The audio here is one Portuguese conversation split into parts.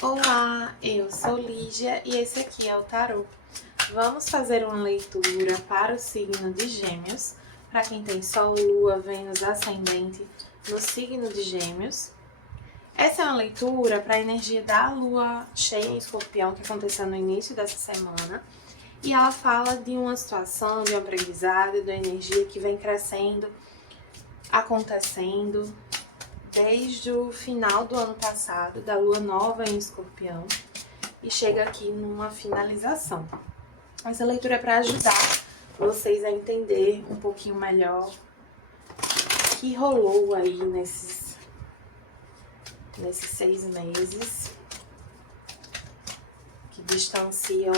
Olá, eu sou Lígia e esse aqui é o tarô. Vamos fazer uma leitura para o signo de Gêmeos, para quem tem Sol, Lua, Vênus, Ascendente no signo de Gêmeos. Essa é uma leitura para a energia da Lua cheia em Escorpião que aconteceu no início dessa semana. E ela fala de uma situação, de um aprendizado, de uma energia que vem crescendo, acontecendo desde o final do ano passado, da lua nova em Escorpião, e chega aqui numa finalização. Essa leitura é para ajudar vocês a entender um pouquinho melhor o que rolou aí nesses 6 meses que distanciam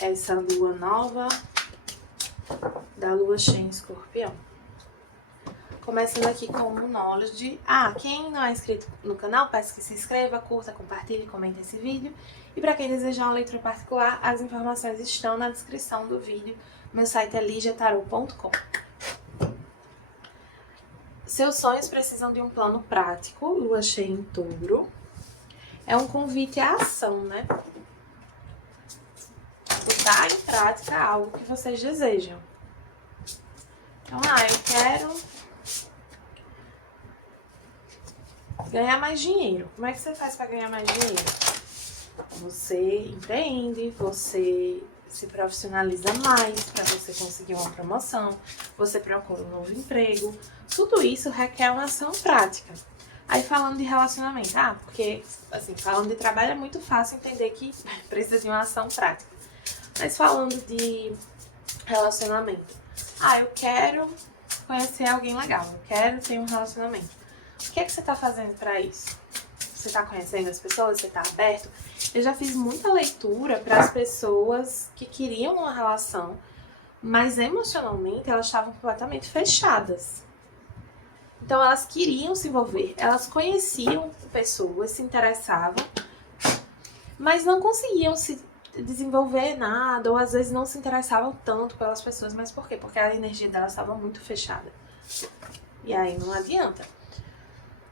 essa lua nova da lua cheia em Escorpião. Começando aqui com o Knowledge. Quem não é inscrito no canal, peço que se inscreva, curta, compartilhe, comente esse vídeo. E para quem desejar uma leitura particular, as informações estão na descrição do vídeo. Meu site é ligiatarot.com. Seus sonhos precisam de um plano prático, lua cheia em Touro. É um convite à ação, né? Botar em prática algo que vocês desejam. Então, eu quero ganhar mais dinheiro. Como é que você faz para ganhar mais dinheiro? Você empreende, você se profissionaliza mais para você conseguir uma promoção, você procura um novo emprego. Tudo isso requer uma ação prática. Aí falando de relacionamento, porque assim, falando de trabalho é muito fácil entender que precisa de uma ação prática. Mas falando de relacionamento, eu quero conhecer alguém legal, eu quero ter um relacionamento. O que é que você está fazendo para isso? Você está conhecendo as pessoas? Você está aberto? Eu já fiz muita leitura para as pessoas que queriam uma relação, mas emocionalmente elas estavam completamente fechadas. Então elas queriam se envolver, elas conheciam pessoas, se interessavam, mas não conseguiam se desenvolver nada, ou às vezes não se interessavam tanto pelas pessoas. Mas por quê? Porque a energia delas estava muito fechada. E aí não adianta.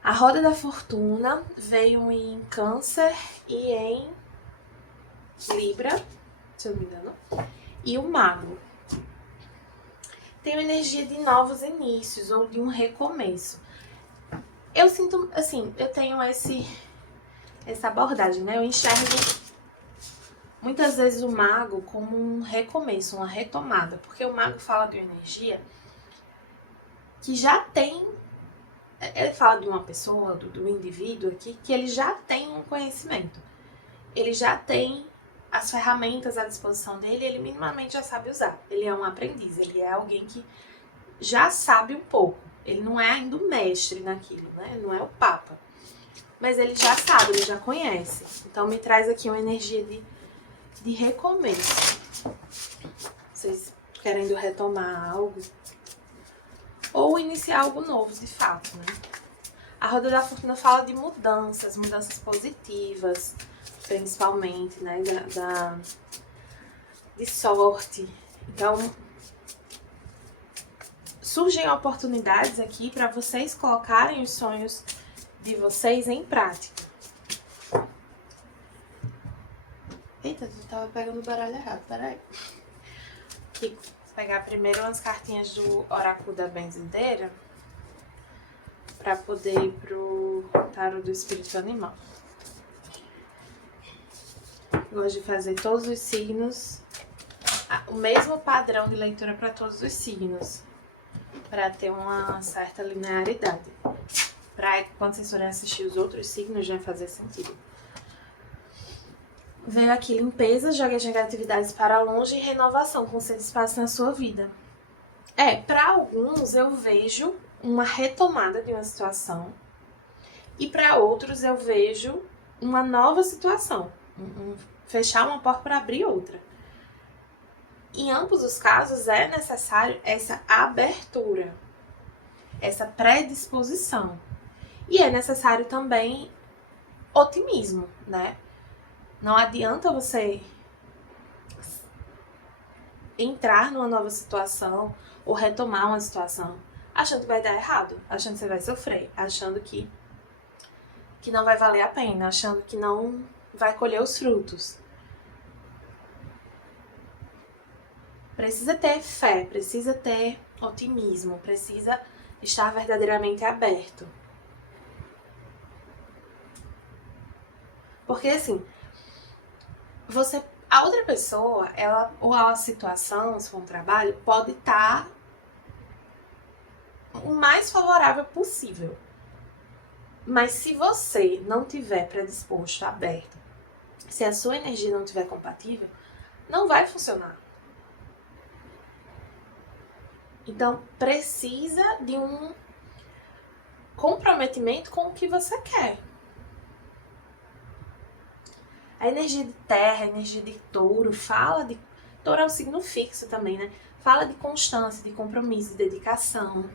A roda da fortuna veio em Câncer e em Libra, se eu não me engano, e o mago. Tem uma energia de novos inícios ou de um recomeço. Eu sinto, assim, eu tenho essa abordagem, né? Eu enxergo muitas vezes o mago como um recomeço, uma retomada, porque o mago fala de uma energia que já tem. Ele fala de uma pessoa, do indivíduo aqui, que ele já tem um conhecimento. Ele já tem as ferramentas à disposição dele, ele minimamente já sabe usar. Ele é um aprendiz, ele é alguém que já sabe um pouco. Ele não é ainda o mestre naquilo, né? Ele não é o papa. Mas ele já sabe, ele já conhece. Então me traz aqui uma energia de recomeço. Vocês querendo retomar algo ou iniciar algo novo, de fato, né? A roda da fortuna fala de mudanças positivas, principalmente, né? De sorte. Então, surgem oportunidades aqui para vocês colocarem os sonhos de vocês em prática. Eita, eu tava pegando o baralho errado, peraí. Vou pegar primeiro umas cartinhas do oráculo da benzedeira para poder ir pro tarô do espírito animal. Gosto de fazer todos os signos, o mesmo padrão de leitura para todos os signos, para ter uma certa linearidade. Para quando vocês forem assistir os outros signos já vai fazer sentido. Veio aqui limpeza, jogue as negatividades para longe e renovação, conceda espaço na sua vida. Para alguns eu vejo uma retomada de uma situação e para outros eu vejo uma nova situação, fechar uma porta para abrir outra. Em ambos os casos é necessário essa abertura, essa predisposição. E é necessário também otimismo, né? Não adianta você entrar numa nova situação ou retomar uma situação achando que vai dar errado, achando que você vai sofrer, achando que que não vai valer a pena, achando que não vai colher os frutos. Precisa ter fé, precisa ter otimismo, precisa estar verdadeiramente aberto. Porque assim, a outra pessoa, ela ou a situação, se for um trabalho, pode estar o mais favorável possível. Mas se você não tiver predisposto, aberto, se a sua energia não estiver compatível, não vai funcionar. Então, precisa de um comprometimento com o que você quer. A energia de terra, a energia de touro, touro é um signo fixo também, né? Fala de constância, de compromisso, de dedicação.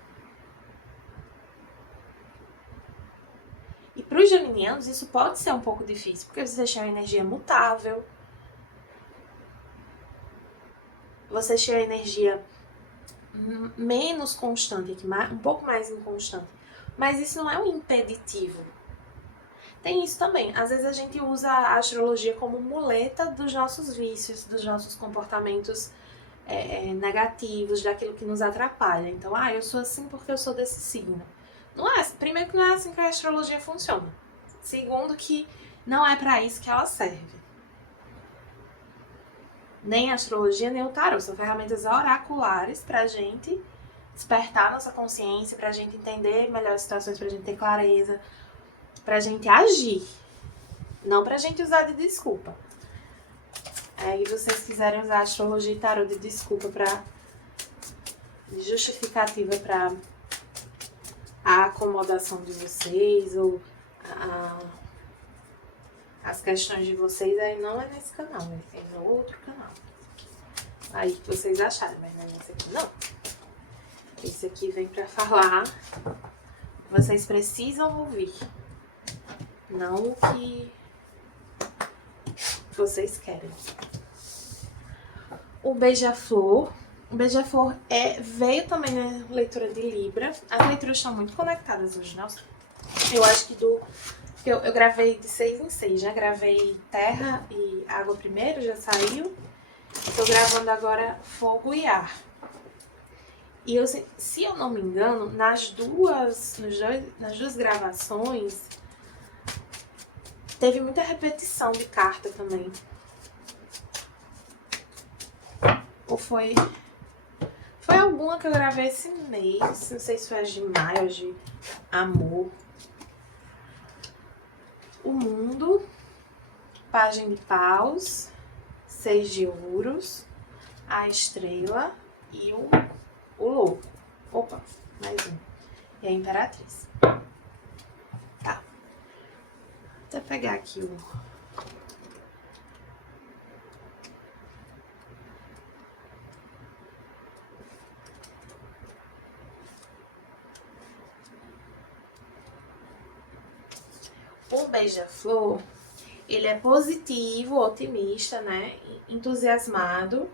E para os geminianos isso pode ser um pouco difícil, porque vocês têm uma energia mutável, vocês têm uma energia menos constante, um pouco mais inconstante. Mas isso não é um impeditivo. Tem isso também. Às vezes a gente usa a astrologia como muleta dos nossos vícios, dos nossos comportamentos negativos, daquilo que nos atrapalha. Então, eu sou assim porque eu sou desse signo. Não é, primeiro que não é assim que a astrologia funciona. Segundo que não é para isso que ela serve. Nem a astrologia, nem o tarô. São ferramentas oraculares pra gente despertar nossa consciência, pra gente entender melhor as situações, pra gente ter clareza, pra gente agir. Não pra gente usar de desculpa. Aí vocês quiserem usar a astrologia e tarô de desculpa de justificativa pra a acomodação de vocês ou as questões de vocês, aí não é nesse canal, é no outro canal. Aí que vocês acharem, mas não é nesse aqui não. Esse aqui vem pra falar, vocês precisam ouvir, não o que vocês querem. O beija-flor veio também na leitura de Libra. As leituras estão muito conectadas hoje, né? Eu acho que eu gravei de 6 em 6, já gravei terra e água primeiro, já saiu. Tô gravando agora fogo e ar. E se eu não me engano, nas duas gravações, teve muita repetição de carta também. Ou foi alguma que eu gravei esse mês, não sei se foi a de maio, a de amor. O mundo, página de paus, 6 de ouros, a estrela e o louco. Opa, mais um. E a imperatriz. Tá. Vou até pegar aqui o beija-flor, ele é positivo, otimista, né? Entusiasmado.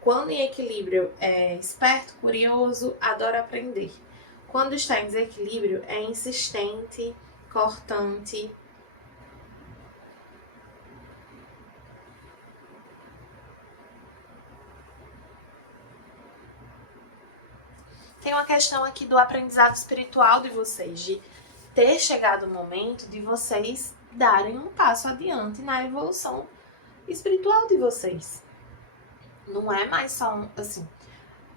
Quando em equilíbrio é esperto, curioso, adora aprender. Quando está em desequilíbrio é insistente, cortante. Tem uma questão aqui do aprendizado espiritual de vocês, de ter chegado o momento de vocês darem um passo adiante na evolução espiritual de vocês. Não é mais só assim,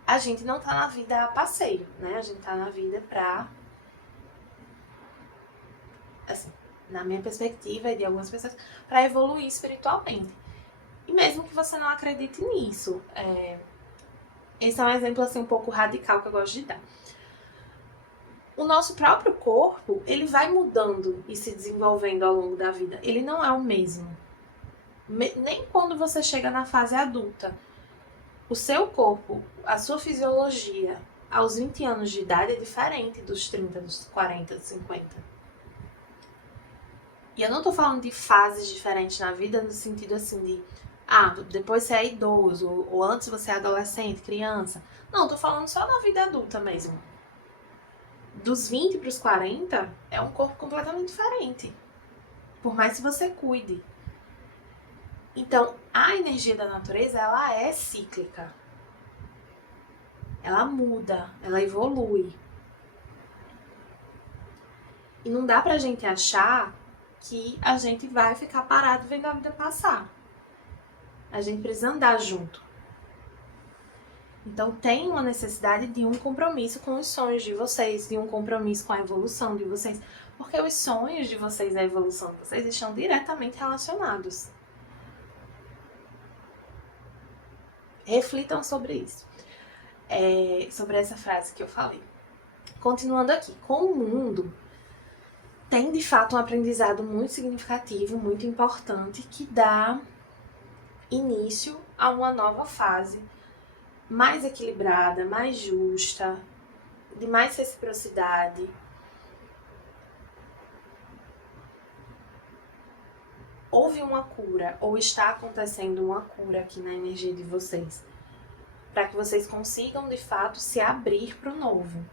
a gente não tá na vida a passeio, né? A gente tá na vida pra, assim, na minha perspectiva e de algumas pessoas, pra evoluir espiritualmente. E mesmo que você não acredite nisso, esse é um exemplo assim um pouco radical que eu gosto de dar. O nosso próprio corpo, ele vai mudando e se desenvolvendo ao longo da vida. Ele não é o mesmo. Nem quando você chega na fase adulta. O seu corpo, a sua fisiologia, aos 20 anos de idade é diferente dos 30, dos 40, dos 50. E eu não tô falando de fases diferentes na vida no sentido assim de depois você é idoso, ou antes você é adolescente, criança. Não, tô falando só na vida adulta mesmo. dos 20 para os 40, é um corpo completamente diferente. Por mais que você cuide. Então, a energia da natureza, ela é cíclica. Ela muda, ela evolui. E não dá pra gente achar que a gente vai ficar parado vendo a vida passar. A gente precisa andar junto. Então tem uma necessidade de um compromisso com os sonhos de vocês, de um compromisso com a evolução de vocês. Porque os sonhos de vocês e a evolução de vocês estão diretamente relacionados. Reflitam sobre isso. Sobre essa frase que eu falei. Continuando aqui. Com o mundo, tem de fato um aprendizado muito significativo, muito importante, que dá início a uma nova fase mais equilibrada, mais justa, de mais reciprocidade. Houve uma cura, ou está acontecendo uma cura aqui na energia de vocês, para que vocês consigam de fato se abrir para o novo.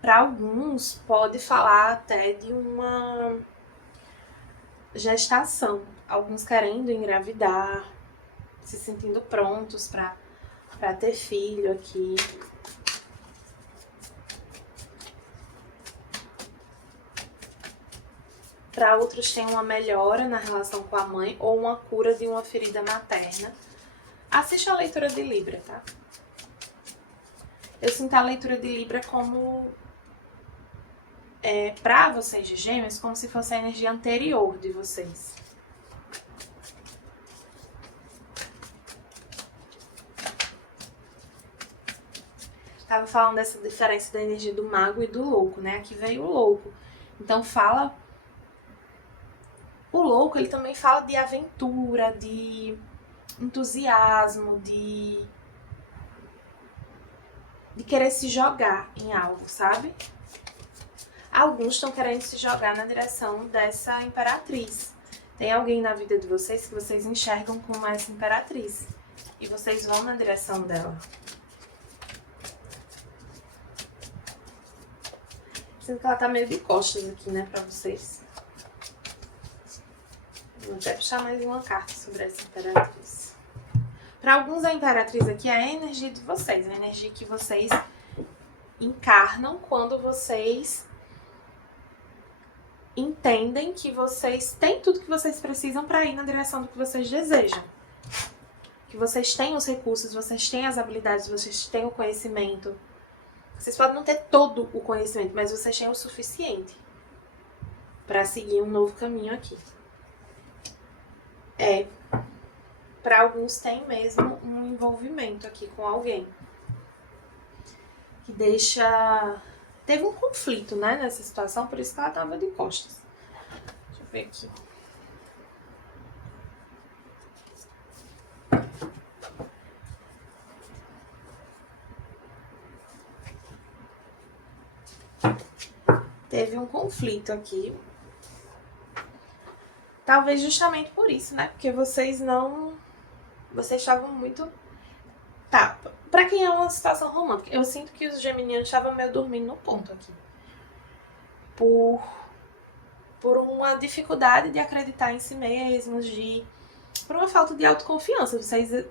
Para alguns, pode falar até de uma gestação, alguns querendo engravidar, se sentindo prontos para ter filho aqui. Para outros tem uma melhora na relação com a mãe ou uma cura de uma ferida materna. Assista a leitura de Libra, tá? Eu sinto a leitura de Libra como... para vocês de Gêmeos, como se fosse a energia anterior de vocês. Estava falando dessa diferença da energia do mago e do louco, né? Aqui veio o louco. Então fala... O louco, ele também fala de aventura, de entusiasmo, de querer se jogar em algo, sabe? Alguns estão querendo se jogar na direção dessa imperatriz. Tem alguém na vida de vocês que vocês enxergam como essa imperatriz. E vocês vão na direção dela. Sinto que ela tá meio de costas aqui, né, pra vocês. Vou até puxar mais uma carta sobre essa imperatriz. Para alguns, a imperatriz aqui é a energia de vocês, a energia que vocês encarnam quando vocês entendem que vocês têm tudo que vocês precisam para ir na direção do que vocês desejam. Que vocês têm os recursos, vocês têm as habilidades, vocês têm o conhecimento. Vocês podem não ter todo o conhecimento, mas vocês têm o suficiente para seguir um novo caminho aqui. Para alguns tem mesmo um envolvimento aqui com alguém que deixa... Teve um conflito, né, nessa situação, por isso que ela tava de costas. Deixa eu ver aqui. Teve um conflito aqui. Talvez justamente por isso, né? Porque vocês estavam muito... Tá, pra quem é uma situação romântica, eu sinto que os geminianos estavam meio dormindo no ponto aqui. Por uma dificuldade de acreditar em si mesmos, por uma falta de autoconfiança. Vocês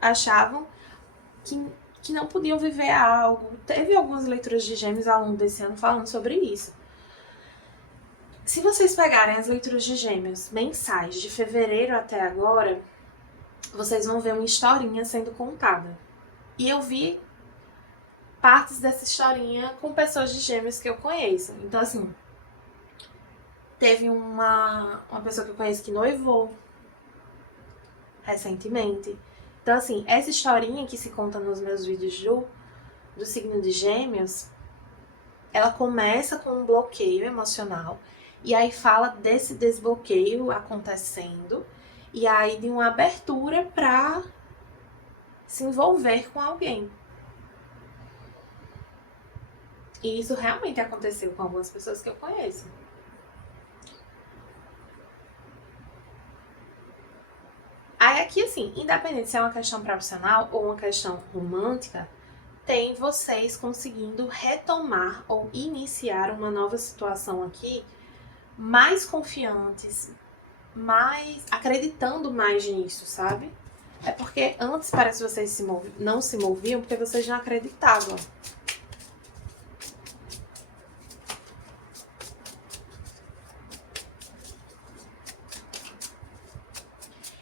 achavam que não podiam viver algo. Teve algumas leituras de Gêmeos ao longo desse ano falando sobre isso. Se vocês pegarem as leituras de Gêmeos mensais de fevereiro até agora, vocês vão ver uma historinha sendo contada. E eu vi partes dessa historinha com pessoas de Gêmeos que eu conheço. Então, assim, teve uma pessoa que eu conheço que noivou recentemente. Então, assim, essa historinha que se conta nos meus vídeos do signo de Gêmeos, ela começa com um bloqueio emocional. E aí fala desse desbloqueio acontecendo. E aí de uma abertura para se envolver com alguém. E isso realmente aconteceu com algumas pessoas que eu conheço. Aí aqui, assim, independente se é uma questão profissional ou uma questão romântica, tem vocês conseguindo retomar ou iniciar uma nova situação aqui, mais confiantes, mais acreditando mais nisso, sabe? É porque antes parece que vocês não se moviam porque vocês não acreditavam.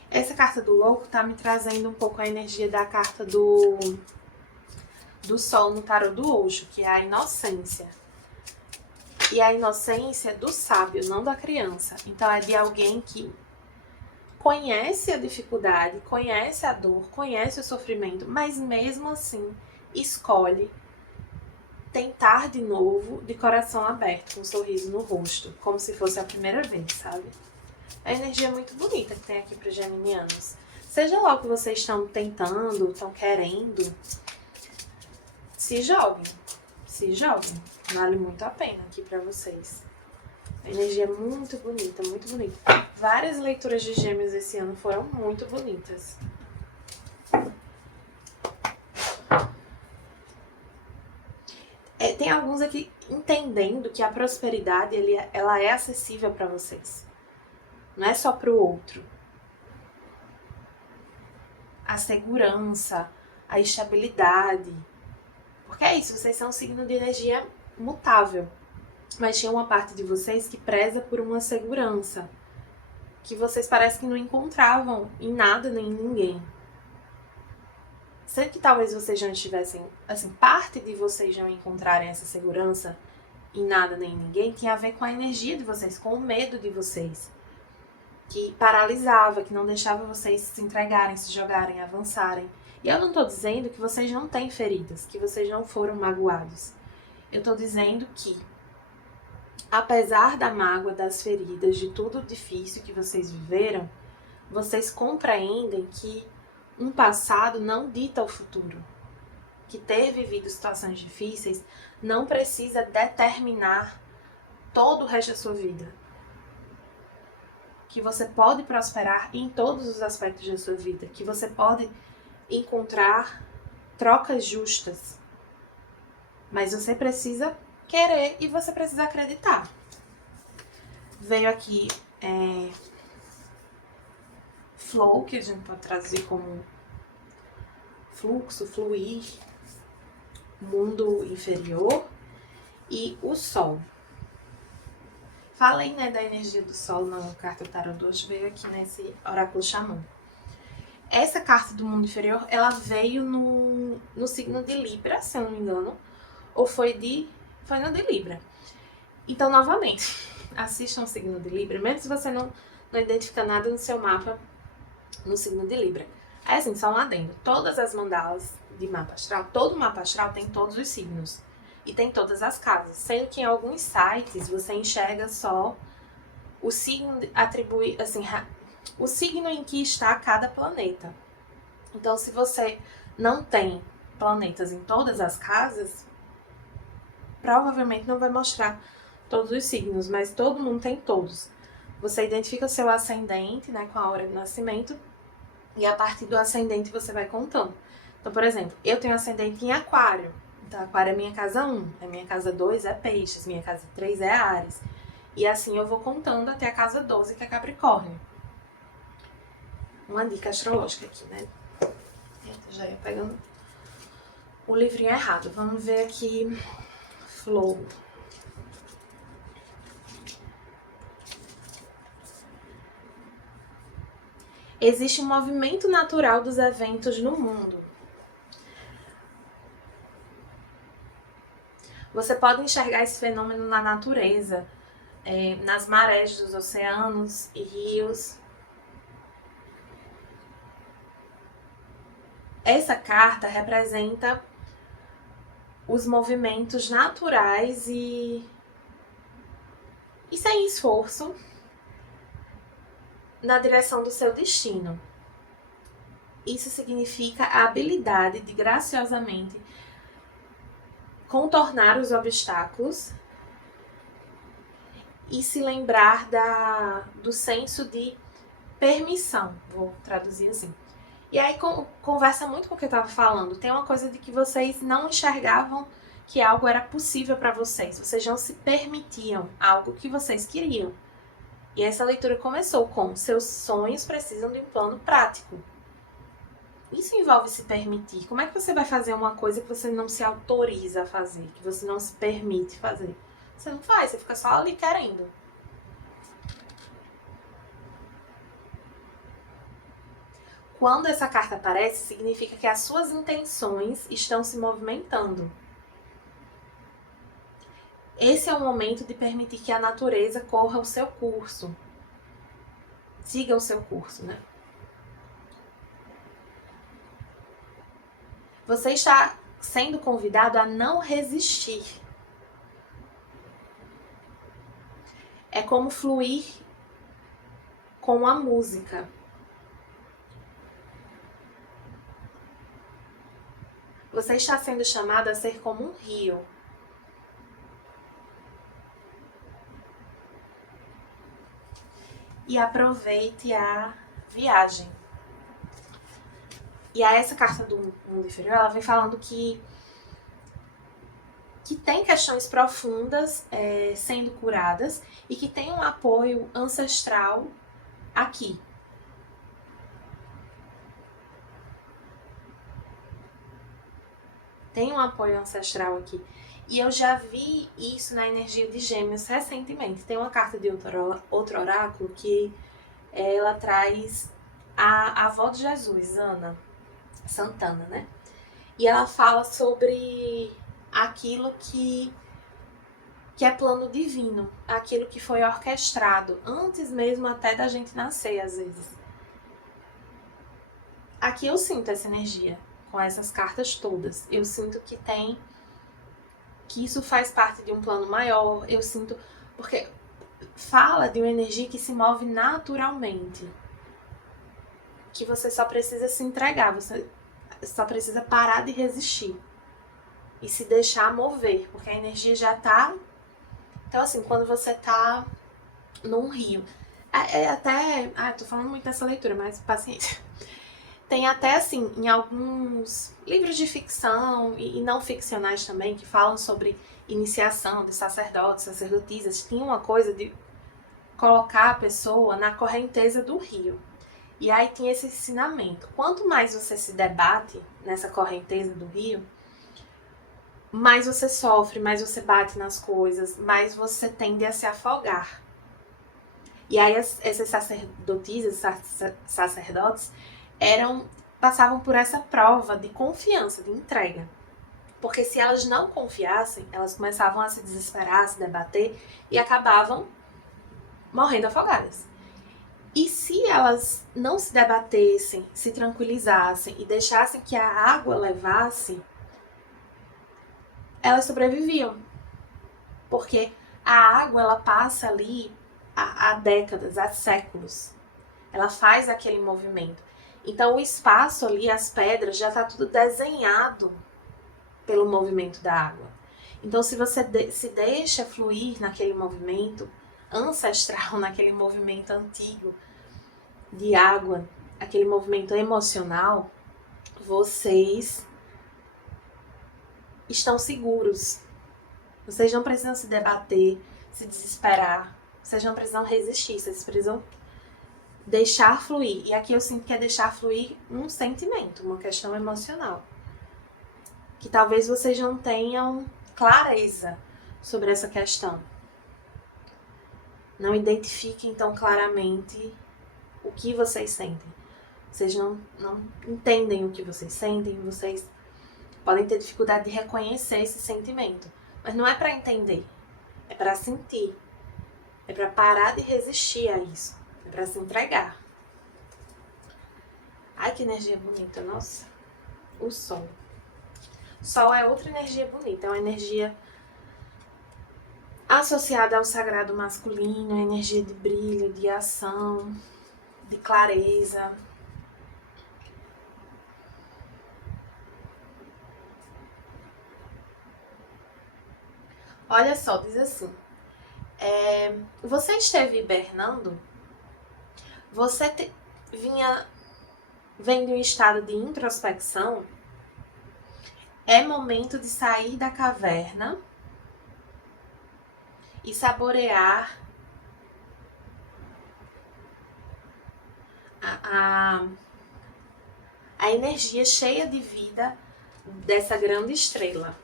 Essa carta do louco tá me trazendo um pouco a energia da carta do Sol no tarô do Osho, que é a inocência. E a inocência do sábio, não da criança. Então é de alguém que conhece a dificuldade, conhece a dor, conhece o sofrimento, mas mesmo assim escolhe tentar de novo de coração aberto, com um sorriso no rosto, como se fosse a primeira vez, sabe? É uma energia muito bonita que tem aqui para os geminianos. Seja lá o que vocês estão tentando, estão querendo, se joguem. Se joguem. Vale muito a pena aqui para vocês. A energia é muito bonita, muito bonita. Várias leituras de Gêmeos esse ano foram muito bonitas. Tem alguns aqui entendendo que a prosperidade ela é acessível para vocês. Não é só para o outro. A segurança, a estabilidade. Porque é isso, vocês são um signo de energia mutável. Mas tinha uma parte de vocês que preza por uma segurança. Que vocês parecem que não encontravam em nada nem em ninguém. Sendo que talvez vocês não estivessem... Assim, parte de vocês não encontrarem essa segurança em nada nem em ninguém tinha a ver com a energia de vocês, com o medo de vocês. Que paralisava, que não deixava vocês se entregarem, se jogarem, avançarem. E eu não tô dizendo que vocês não têm feridas, que vocês não foram magoados. Eu tô dizendo que, apesar da mágoa, das feridas, de tudo difícil que vocês viveram, vocês compreendem que um passado não dita o futuro. Que ter vivido situações difíceis não precisa determinar todo o resto da sua vida. Que você pode prosperar em todos os aspectos da sua vida. Que você pode encontrar trocas justas. Mas você precisa querer e você precisa acreditar. Veio aqui flow, que a gente pode traduzir como fluxo, fluir, mundo inferior, e o sol. Falei, né, da energia do sol na carta Tarot do Osho, veio aqui nesse oráculo xamã. Essa carta do mundo inferior, ela veio no signo de Libra, se eu não me engano, ou foi no de Libra. Então, novamente, assistam o signo de Libra, mesmo se você não identifica nada no seu mapa no signo de Libra. Aí, assim, só um adendo. Todas as mandalas de mapa astral, todo mapa astral tem todos os signos. E tem todas as casas. Sendo que em alguns sites você enxerga só o signo atribui, assim, o signo em que está cada planeta. Então, se você não tem planetas em todas as casas, provavelmente não vai mostrar todos os signos, mas todo mundo tem todos. Você identifica o seu ascendente, né, com a hora de nascimento, e a partir do ascendente você vai contando. Então, por exemplo, eu tenho ascendente em Aquário. Então, Aquário é minha casa 1, a minha casa 2 é Peixes, minha casa 3 é Áries. E assim eu vou contando até a casa 12, que é Capricórnio. Uma dica astrológica aqui, né? Eita, já ia pegando o livrinho errado. Vamos ver aqui. Flow. Existe um movimento natural dos eventos no mundo. Você pode enxergar esse fenômeno na natureza, nas marés dos oceanos e rios. Essa carta representa os movimentos naturais e sem esforço na direção do seu destino. Isso significa a habilidade de graciosamente contornar os obstáculos e se lembrar do senso de permissão, vou traduzir assim. E aí conversa muito com o que eu tava falando. Tem uma coisa de que vocês não enxergavam que algo era possível para vocês. Vocês não se permitiam algo que vocês queriam. E essa leitura começou com: seus sonhos precisam de um plano prático. Isso envolve se permitir. Como é que você vai fazer uma coisa que você não se autoriza a fazer, que você não se permite fazer? Você não faz, você fica só ali querendo. Quando essa carta aparece, significa que as suas intenções estão se movimentando. Esse é o momento de permitir que a natureza corra o seu curso. Siga o seu curso, né? Você está sendo convidado a não resistir. É como fluir com a música. Você está sendo chamado a ser como um rio. E aproveite a viagem. E aí essa carta do mundo inferior, ela vem falando que tem questões profundas sendo curadas e que tem um apoio ancestral aqui. Tem um apoio ancestral aqui. E eu já vi isso na energia de Gêmeos recentemente. Tem uma carta de outro oráculo que ela traz a avó de Jesus, Ana Santana, né? E ela fala sobre aquilo que é plano divino, aquilo que foi orquestrado, antes mesmo até da gente nascer, às vezes. Aqui eu sinto essa energia, com essas cartas todas. Eu sinto que isso faz parte de um plano maior, eu sinto, porque fala de uma energia que se move naturalmente, que você só precisa se entregar, você só precisa parar de resistir e se deixar mover, porque a energia já tá. Então assim, quando você tá num rio, tô falando muito dessa leitura, mas paciência. Tem até assim, em alguns livros de ficção e não ficcionais também, que falam sobre iniciação de sacerdotes, sacerdotisas, tinha uma coisa de colocar a pessoa na correnteza do rio. E aí tinha esse ensinamento. Quanto mais você se debate nessa correnteza do rio, mais você sofre, mais você bate nas coisas, mais você tende a se afogar. E aí essas sacerdotisas, sacerdotes, passavam por essa prova de confiança, de entrega. Porque se elas não confiassem, elas começavam a se desesperar, a se debater e acabavam morrendo afogadas. E se elas não se debatessem, se tranquilizassem e deixassem que a água levasse, elas sobreviviam. Porque a água, ela passa ali há décadas, há séculos. Ela faz aquele movimento. Então o espaço ali, as pedras, já está tudo desenhado pelo movimento da água. Então se você se deixa fluir naquele movimento ancestral, naquele movimento antigo de água, aquele movimento emocional, vocês estão seguros. Vocês não precisam se debater, se desesperar. Vocês não precisam resistir, vocês precisam deixar fluir. E aqui eu sinto que é deixar fluir um sentimento, uma questão emocional. Que talvez vocês não tenham clareza sobre essa questão. Não identifiquem tão claramente o que vocês sentem. Vocês não entendem o que vocês sentem, vocês podem ter dificuldade de reconhecer esse sentimento. Mas não é para entender, é para sentir. É para parar de resistir a isso. É para se entregar. Ai, que energia bonita, nossa. O sol. Sol é outra energia bonita, é uma energia associada ao sagrado masculino, a energia de brilho, de ação, de clareza. Olha só, diz assim, você esteve hibernando, você vinha vem de um estado de introspecção, é momento de sair da caverna e saborear a energia cheia de vida dessa grande estrela.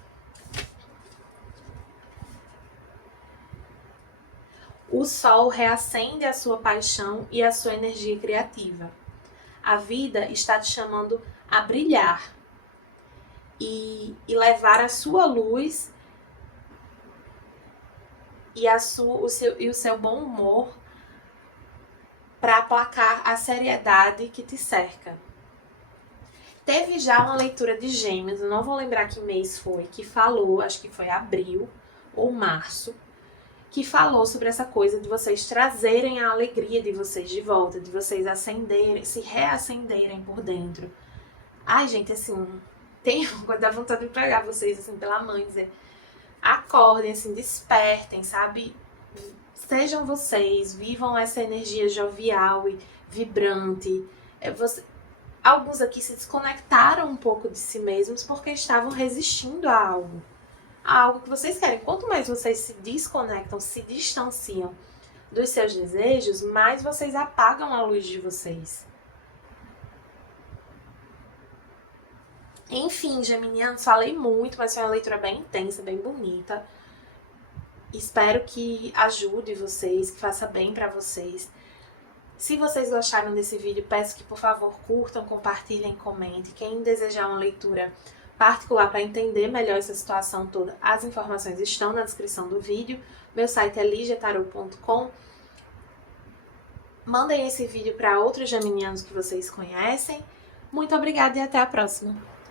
O sol reacende a sua paixão e a sua energia criativa. A vida está te chamando a brilhar e levar a sua luz e o seu bom humor para aplacar a seriedade que te cerca. Teve já uma leitura de Gêmeos, eu não vou lembrar que mês foi, que falou, acho que foi abril ou março, que falou sobre essa coisa de vocês trazerem a alegria de vocês de volta, de vocês acenderem, se reacenderem por dentro. Ai, gente, assim, tem dá vontade de pegar vocês, assim, pela mãe, dizer, acordem, assim, despertem, sabe? Sejam vocês, vivam essa energia jovial e vibrante. Alguns aqui se desconectaram um pouco de si mesmos porque estavam resistindo a algo que vocês querem. Quanto mais vocês se desconectam, se distanciam dos seus desejos, mais vocês apagam a luz de vocês. Enfim, geminianos, falei muito, mas foi uma leitura bem intensa, bem bonita. Espero que ajude vocês, que faça bem pra vocês. Se vocês gostaram desse vídeo, peço que, por favor, curtam, compartilhem, comentem. Quem desejar uma leitura particular para entender melhor essa situação toda, as informações estão na descrição do vídeo. Meu site é ligiatarot.com. Mandem esse vídeo para outros geminianos que vocês conhecem. Muito obrigada e até a próxima!